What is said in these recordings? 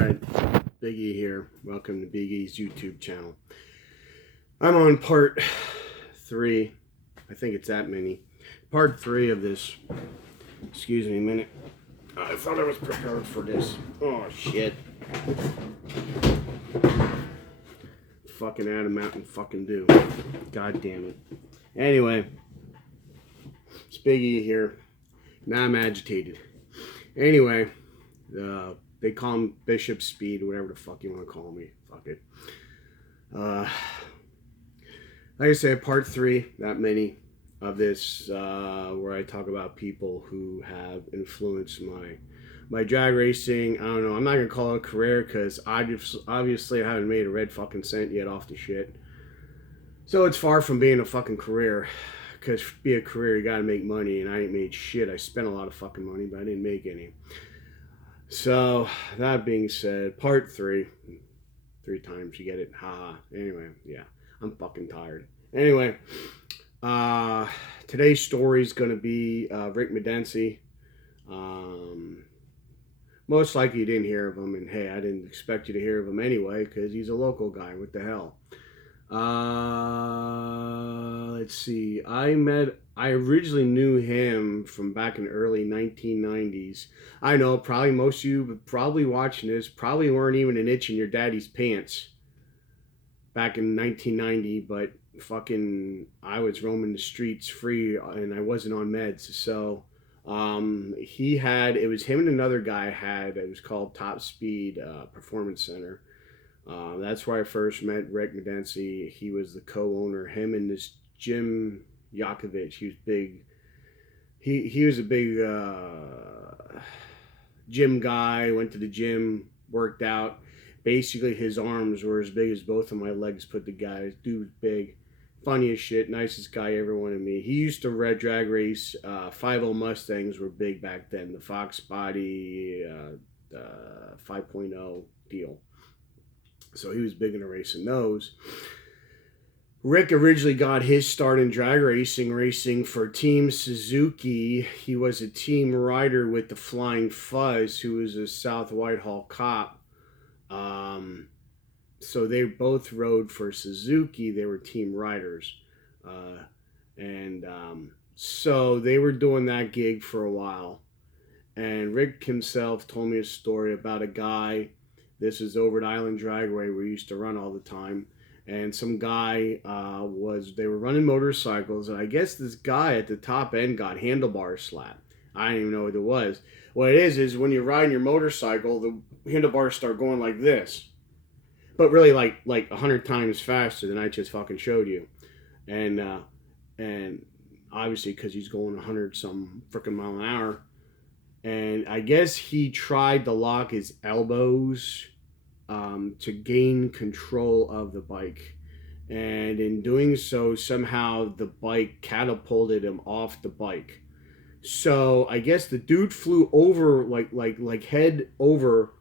Alright, Biggie here. Welcome to Biggie's YouTube channel. I'm on part 3. I think it's that many. Part 3 of this. Excuse me a minute. I thought I was prepared for this. Oh, shit. Fucking Adam Mountain fucking do. God damn it. Anyway, it's Biggie here. Now I'm agitated. Anyway, they call him Bishop Speed, whatever the fuck you want to call me. Fuck it. Like I said, part 3, that many of this, where I talk about people who have influenced my drag racing. I don't know. I'm not gonna call it a career because obviously I haven't made a red fucking cent yet off the shit. So it's far from being a fucking career. Because to be a career, you gotta make money, and I ain't made shit. I spent a lot of fucking money, but I didn't make any. So, that being said, part 3. 3 times, you get it? Haha. Anyway, yeah. I'm fucking tired. Anyway, today's story is going to be Rick Medence. Most likely you didn't hear of him, and hey, I didn't expect you to hear of him anyway, because he's a local guy. What the hell? Let's see. I originally knew him from back in the early 1990s. I know probably most of you probably watching this probably weren't even an itch in your daddy's pants back in 1990, but fucking I was roaming the streets free and I wasn't on meds. So it was him and another guy it was called Top Speed Performance Center. That's where I first met Rick Medence. He was the co-owner. Him and this Jim Yakovich. He was big. He was a big gym guy. Went to the gym, worked out. Basically, his arms were as big as both of my legs put together. Dude was big, funny as shit, nicest guy ever wanted me. He used to drag race. 5.0 Mustangs were big back then. The Fox body, 5.0 deal. So he was big into racing those. Rick originally got his start in drag racing for Team Suzuki. He was a team rider with the Flying Fuzz, who was a South Whitehall cop. So they both rode for Suzuki. They were team riders. So they were doing that gig for a while. And Rick himself told me a story about a guy. This is over at Island Dragway where we used to run all the time. And some guy they were running motorcycles. And I guess this guy at the top end got handlebar slapped. I didn't even know what it was. What it is when you're riding your motorcycle, the handlebars start going like this. But really like 100 times faster than I just fucking showed you. And obviously because he's going 100 some freaking mile an hour. And I guess he tried to lock his elbows to gain control of the bike. And in doing so, somehow the bike catapulted him off the bike. So I guess the dude flew over like head over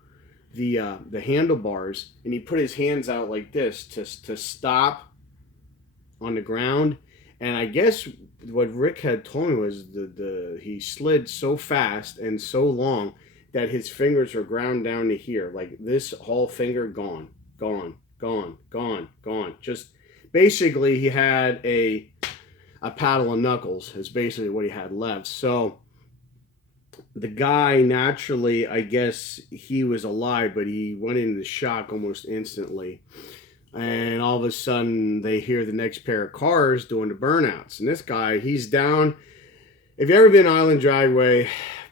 the handlebars, and he put his hands out like this to stop on the ground. And I guess what Rick had told me was he slid so fast and so long that his fingers were ground down to here. Like this whole finger gone. Just basically he had a paddle of knuckles is basically what he had left. So the guy naturally, I guess he was alive, but he went into shock almost instantly. And all of a sudden, they hear the next pair of cars doing the burnouts. And this guy, he's down. If you've ever been Island Dragway,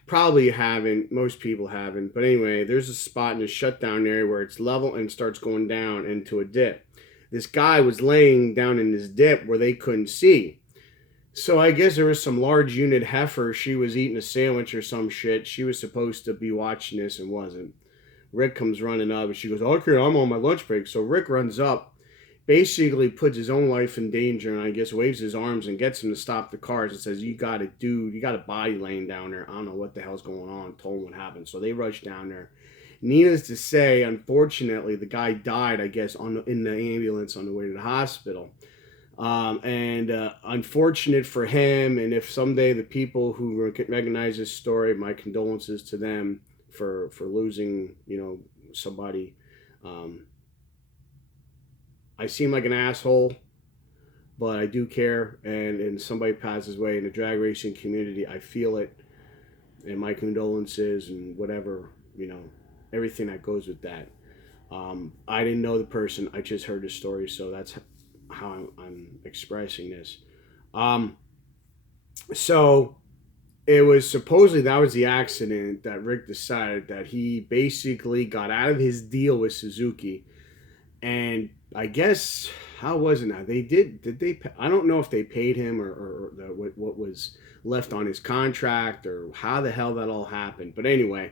probably you haven't. Most people haven't. But anyway, there's a spot in the shutdown area where it's level and starts going down into a dip. This guy was laying down in this dip where they couldn't see. So I guess there was some large unit heifer. She was eating a sandwich or some shit. She was supposed to be watching this and wasn't. Rick comes running up and she goes, okay, I'm on my lunch break. So Rick runs up, basically puts his own life in danger, and I guess waves his arms and gets him to stop the cars and says, you got a body laying down there. I don't know what the hell's going on. Told him what happened. So they rush down there. Needless to say, unfortunately, the guy died, I guess, in the ambulance on the way to the hospital. Unfortunate for him, and if someday the people who recognize this story, my condolences to them for losing, somebody. Um, I seem like an asshole, but I do care. And somebody passes away in the drag racing community, I feel it. And my condolences and whatever, everything that goes with that. I didn't know the person. I just heard the story, so that's how I'm expressing this. Um, so it was supposedly that was the accident that Rick decided that he basically got out of his deal with Suzuki, and I guess how was it now? Did they? I don't know if they paid him or what was left on his contract or how the hell that all happened. But anyway,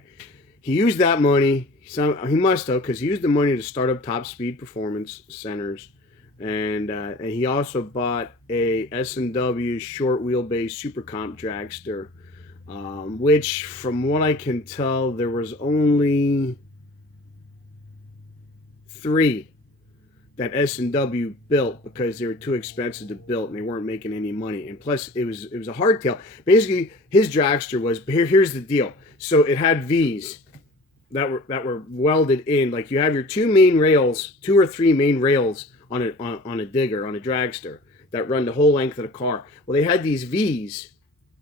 he used that money. He must have, because he used the money to start up Top Speed Performance Centers, and he also bought a S&W short wheelbase super comp dragster, which, from what I can tell, there was only 3 that S&W built because they were too expensive to build and they weren't making any money. And plus, it was a hardtail. Basically, his dragster was here's the deal. So it had V's that were welded in. Like, you have your 2 or 3 main rails on a digger, on a dragster, that run the whole length of the car. Well, they had these V's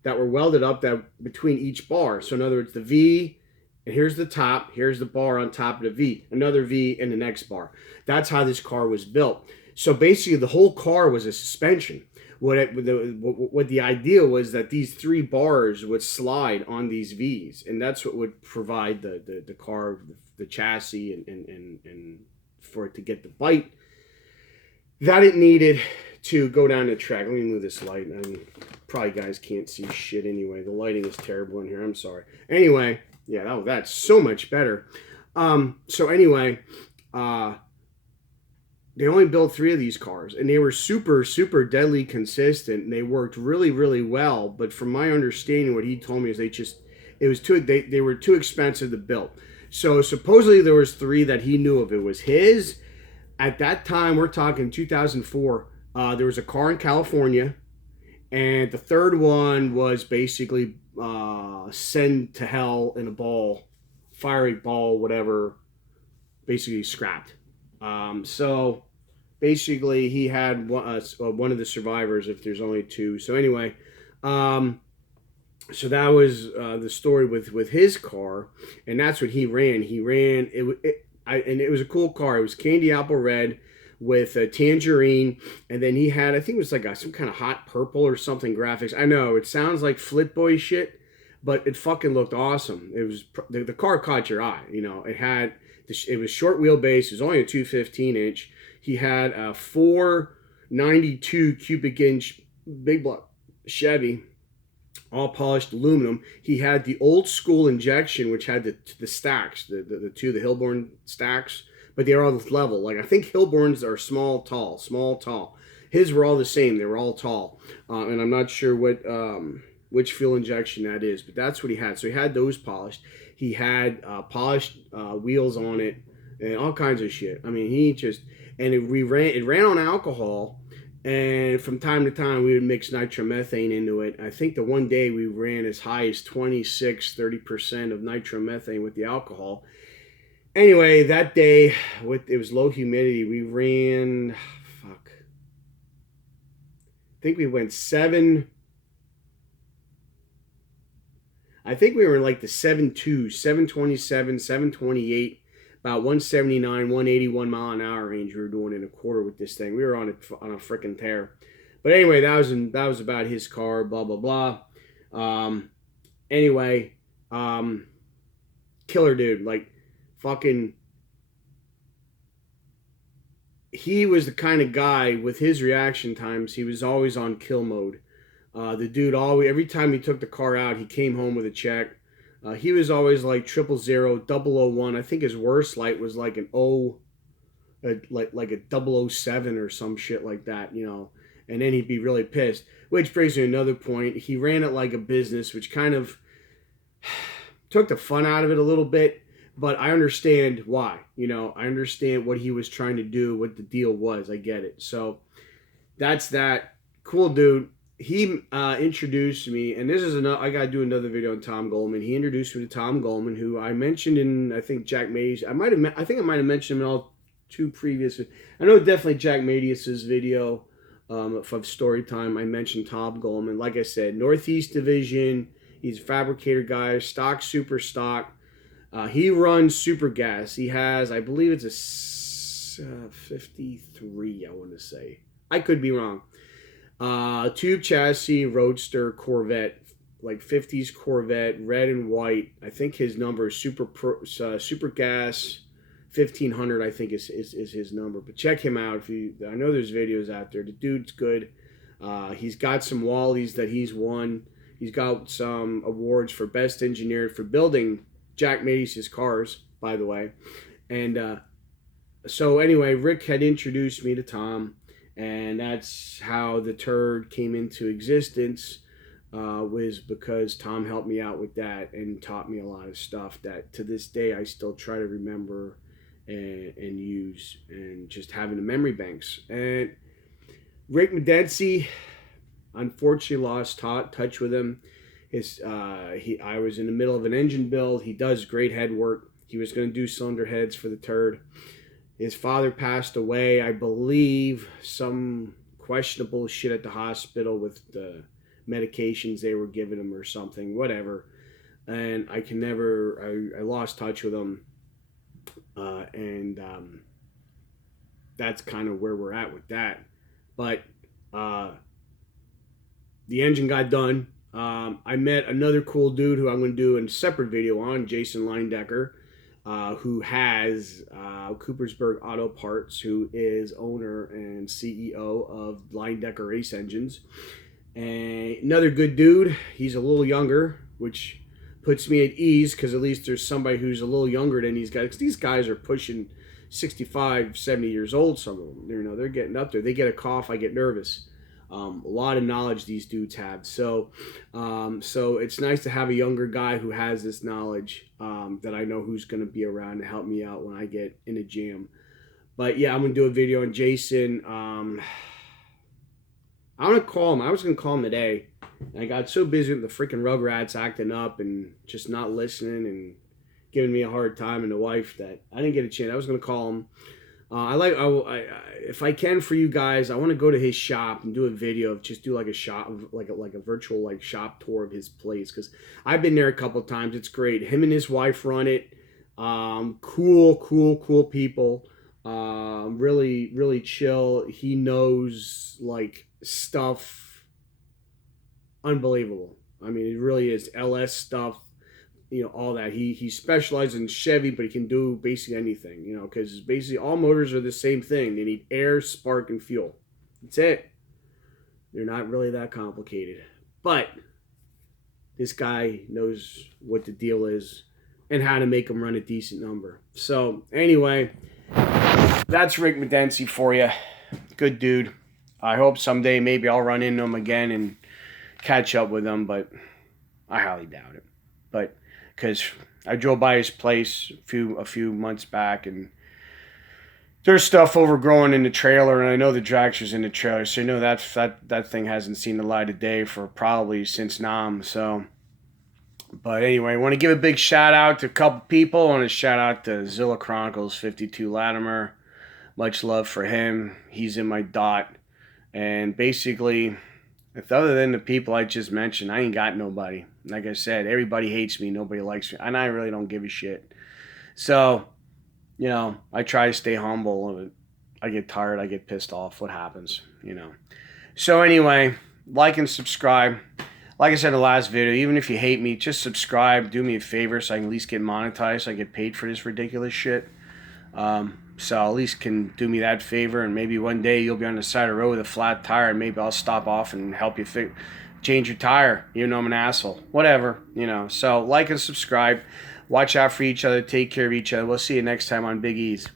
that were welded up that between each bar. So in other words, the V, and here's the top, here's the bar on top of the V, another V in the next bar. That's how this car was built. So basically, the whole car was a suspension. What the idea was that these 3 bars would slide on these V's, and that's what would provide the car, the chassis, and for it to get the bite that it needed to go down the track. Let me move this light. Probably guys can't see shit anyway. The lighting is terrible in here. I'm sorry. Anyway, yeah, that's so much better. So anyway, they only built 3 of these cars, and they were super, super deadly consistent. And they worked really, really well. But from my understanding, what he told me is they were too expensive to build. So supposedly there was 3 that he knew of. It was his. At that time, we're talking 2004. There was a car in California, and the third one was basically send to hell in a ball, fiery ball, whatever, basically scrapped. So basically, he had one of the survivors, if there's only 2. So anyway, so that was the story with his car, and that's what he ran. He ran and it was a cool car. It was candy apple red with a tangerine, and then he had, I think it was like some kind of hot purple or something graphics. I know it sounds like Flit Boy shit, but it fucking looked awesome. It was the car caught your eye. It was short wheelbase. It was only a 215-inch. He had a 492 cubic inch big block Chevy, all polished aluminum. He had the old school injection, which had the stacks, the Hilborn stacks, but they were all level. Like, I think Hilborns are small, tall. His were all the same. They were all tall. And I'm not sure which fuel injection that is, but that's what he had. So he had those polished. He had polished wheels on it and all kinds of shit. I mean, it ran on alcohol. And from time to time, we would mix nitromethane into it. I think the one day we ran as high as 30% of nitromethane with the alcohol. Anyway, that day, it was low humidity. We ran, I think we went 7. I think we were in like the 7.2, 727, 728. About 179, 181 mile an hour range we were doing in a quarter with this thing. We were on a freaking tear. But anyway, that was about his car, blah, blah, blah. Anyway, killer dude. Like, fucking, he was the kind of guy, with his reaction times, he was always on kill mode. The dude every time he took the car out, he came home with a check. He was always like 000, 001. I think his worst light was like like a 007 or some shit like that, And then he'd be really pissed. Which brings me to another point. He ran it like a business, which kind of took the fun out of it a little bit. But I understand why. I understand what he was trying to do, what the deal was. I get it. So that's that. Cool dude. he introduced me, and this is another. I gotta do another video on Tom Goldman. He introduced me to Tom Goldman, who I mentioned in I think Jack Madius. I think I might have mentioned him in all two previous. I know definitely Jack Madius's video of story time. I mentioned Tom Goldman. Like I said, Northeast Division. He's a fabricator guy, stock, super stock. He runs super gas. He has, I believe it's a 53. I want to say. I could be wrong. Tube chassis, roadster, Corvette, like 50s Corvette, red and white. I think his number is super gas 1500. I think is his number. But check him out if you. I know there's videos out there. The dude's good. He's got some Wallies that he's won. He's got some awards for best engineer for building Jack Madius' cars, by the way. And so anyway, Rick had introduced me to Tom. And that's how the turd came into existence, was because Tom helped me out with that and taught me a lot of stuff that to this day I still try to remember and use, and just having the memory banks. And Rick Medence, unfortunately lost touch with him. I was in the middle of an engine build. He does great head work. He was going to do cylinder heads for the turd. His father passed away, I believe, some questionable shit at the hospital with the medications they were giving him or something, whatever. And I lost touch with him. And that's kind of where we're at with that. But the engine got done. I met another cool dude who I'm going to do a separate video on, Jason Leindecker. Who has Coopersburg Auto Parts, who is owner and CEO of Leindecker Race Engines. And another good dude. He's a little younger, which puts me at ease because at least there's somebody who's a little younger than these guys. 'Cause these guys are pushing 65, 70 years old, some of them. You know, they're getting up there. They get a cough, I get nervous. A lot of knowledge these dudes have. So it's nice to have a younger guy who has this knowledge that I know who's going to be around to help me out when I get in a jam. But yeah, I'm going to do a video on Jason. I want to call him. I was going to call him today. And I got so busy with the freaking Rugrats acting up and just not listening and giving me a hard time, and the wife, that I didn't get a chance. I was going to call him. If I can for you guys, I want to go to his shop and do a video of just do like a shop, like a virtual like shop tour of his place, because I've been there a couple of times. It's great. Him and his wife run it. Cool people. Really chill. He knows like stuff unbelievable. I mean, it really is LS stuff. You know, all that. He specializes in Chevy, but he can do basically anything, you know, because basically all motors are the same thing. They need air, spark, and fuel. That's it. They're not really that complicated. But this guy knows what the deal is and how to make them run a decent number. So, anyway, that's Rick Medence for you. Good dude. I hope someday maybe I'll run into him again and catch up with him, but I highly doubt it. But because I drove by his place a few months back, and there's stuff overgrown in the trailer, and I know the dragster's in the trailer, so you know that thing hasn't seen the light of day for probably since Nam. So, but anyway, I want to give a big shout out to a couple people. I want to shout out to Zilla Chronicles 52 Latimer. Much love for him. He's in my dot, and basically, if other than the people I just mentioned, I ain't got nobody. Like I said, everybody hates me, nobody likes me, and I really don't give a shit. So, you know, I try to stay humble. I get tired, I get pissed off. What happens, you know? So anyway, like and subscribe. Like I said in the last video, even if you hate me, just subscribe. Do me a favor so I can at least get monetized. So I get paid for this ridiculous shit. So at least can do me that favor, and maybe one day you'll be on the side of the road with a flat tire, and maybe I'll stop off and help you change your tire, even though I'm an asshole. Whatever, you know. So like and subscribe. Watch out for each other. Take care of each other. We'll see you next time on Big E's.